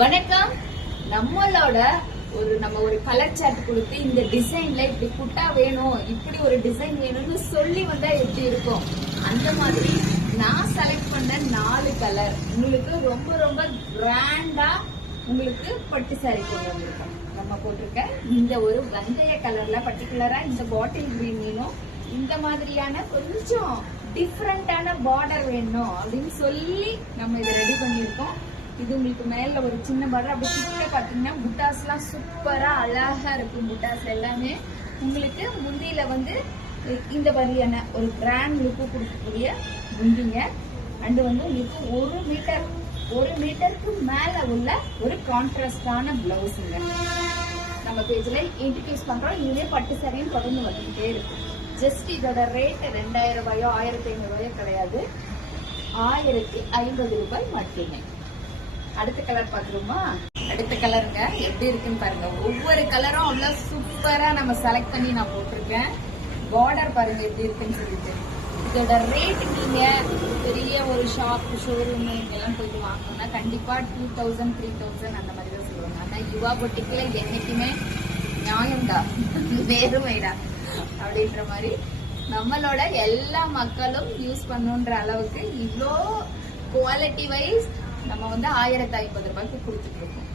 வணக்கம். நம்மளோட நம்ம ஒரு கலர் சார்ட் கொடுத்து இந்த டிசைன்ல இப்படி குட்டா வேணும், இப்படி ஒரு டிசைன் வேணும்னு சொல்லி வந்தா எப்படி இருக்கும், அந்த மாதிரி நான் செலக்ட் பண்ண 4 கலர் உங்களுக்கு ரொம்ப ரொம்ப கிராண்டா உங்களுக்கு பட்டு சாரி கொண்டு வந்திருக்கோம். நம்ம போட்டிருக்க இந்த ஒரு வெந்தய கலர்ல பர்டிகுலரா இந்த பாட்டில் கிரீன் வேணும், இந்த மாதிரியான கொஞ்சம் டிஃப்ரெண்டான பார்டர் வேணும் அப்படின்னு சொல்லி நம்ம இதை ரெடி பண்ணிருக்கோம். இது உங்களுக்கு மேல ஒரு சின்ன பார்டர், அப்படி கிட்ட பாத்தீங்கன்னா புட்டாஸ் எல்லாம் சூப்பரா அழகா இருக்கும். புட்டாஸ் எல்லாமே உங்களுக்கு முந்தியில இந்த மாதிரியான ஒரு கிராண்ட் லுக்கு கொடுக்கக்கூடிய முந்திங்க. அண்ட் உங்களுக்கு 1 மீட்டருக்கு மேல உள்ள ஒரு கான்ட்ராஸ்டான பிளவுஸுங்க நம்ம பேஜ்ல இன்ட்ரடியூஸ் பண்றோம். இதுவே பட்டு சாரியும் தொடர்ந்து வந்துகிட்டே இருக்கு. ஜஸ்ட் இதோட ரேட் 2000 ரூபாயோ 1500 ரூபாயோ கிடையாது, 1050 ரூபாய் மட்டுமே. அடுத்த கலர் பாக்குறோமா? அடுத்த கலருங்க எப்படி இருக்குன்னு பாருங்க. ஒவ்வொரு கலரும் அவ்வளவு சூப்பரா நம்ம செலக்ட் பண்ணி நான் போட்டிருக்கேன். பார்டர் பாருங்க எப்படி இருக்குன்னு சொல்லிட்டு. இதோட ரேட் நீங்க பெரிய ஒரு ஷாப் ஷோரூம் எல்லாம் போயிட்டு வாங்கணும்னா கண்டிப்பா 2000 3000 அந்த மாதிரி தான் சொல்லுவாங்க. ஆனா யுவா பொட்டிக்குல என்னைக்குமே நியாயம்தான், நேர்மைடா அப்படின்ற மாதிரி நம்மளோட எல்லா மக்களும் யூஸ் பண்ணுன்ற அளவுக்கு இவ்வளோ குவாலிட்டி வைஸ் நம்ம 1050 ரூபாய்க்கு கொடுத்துட்டு இருக்கோம்.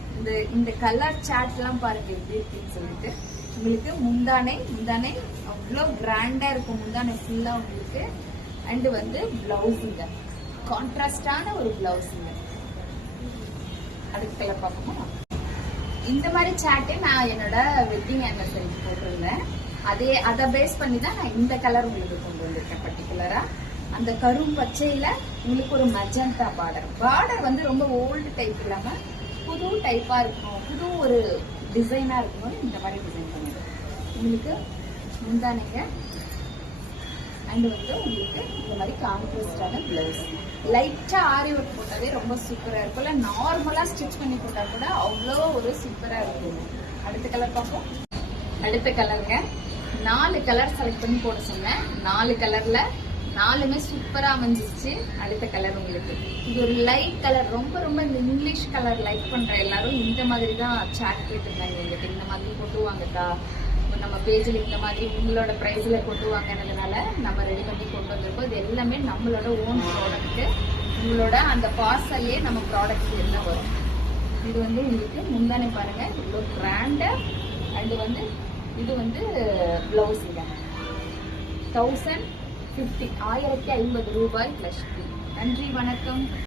இந்த கலர் சார்ட் எல்லாம் பாருங்க எப்படி இருக்குன்னு சொல்லிட்டு. உங்களுக்கு முந்தானை அவ்வளவு கிராண்டா இருக்கும். முந்தானை ஃபுல்லா உங்களுக்கு. அண்ட் பிளவுஸுங்க கான்ட்ராஸ்டான ஒரு பிளவுஸுங்க. அடுத்த கலர் பார்ப்போமா? இந்த மாதிரி சார்ட்டே நான் என்னோட வெட்டிங் ஆனிவர்சரிக்கு போட்டிருந்தேன். அதை பேஸ் பண்ணி தான் நான் இந்த கலர் உங்களுக்கு கொண்டு வந்திருக்கேன். பர்டிகுலரா அந்த கரும் பச்சையில உங்களுக்கு ஒரு மெஜந்தா பார்டர் ரொம்ப ஓல்டு டைப் இல்லாம புது டைப்பா இருக்கணும், புது ஒரு டிசைனா இருக்கணும். இந்த மாதிரி டிசைன் பண்ணிடும். உங்களுக்கு முந்தானைங்க. அண்ட் உங்களுக்கு இந்த மாதிரி கான்ட்ராஸ்டான பிளவுஸ். லைட்டா ஆரி ஒர்க் போட்டாவே ரொம்ப சூப்பரா இருக்கும்ல. நார்மலா ஸ்டிச் பண்ணி போட்டா கூட அவ்வளோ ஒரு சூப்பரா இருக்கும். அடுத்த கலர் பார்ப்போம். அடுத்த கலருங்க 4 கலர் செலக்ட் பண்ணி போட சொன்னேன். 4 கலர்ல 4மே சூப்பரா அமைஞ்சிச்சு. அடுத்த கலர் உங்களுக்கு இது ஒரு லைட் கலர். ரொம்ப இந்த இங்கிலீஷ் கலர் லைக் பண்ற எல்லாரும் இந்த மாதிரி தான் சாட் கேட்டுருந்தாங்க. எங்கிட்ட இந்த மாதிரி கொட்டுவாங்கக்கா, நம்ம பேஜ்ல இந்த மாதிரி உங்களோட பிரைஸ்ல கொட்டுவாங்கன்றதுனால நம்ம ரெடி பண்ணி கொண்டு வந்திருக்கோம். இது எல்லாமே நம்மளோட ஓன் ப்ராடக்ட். உங்களோட அந்த பார்சல்லே நம்ம ப்ராடக்ட் என்ன வரும். இது உங்களுக்கு முந்தானே பாருங்க இவ்வளோ கிராண்டா. அண்ட் இது பிளவுஸுங்க 1050 ரூபாய் பிளஸ். நன்றி, வணக்கம்.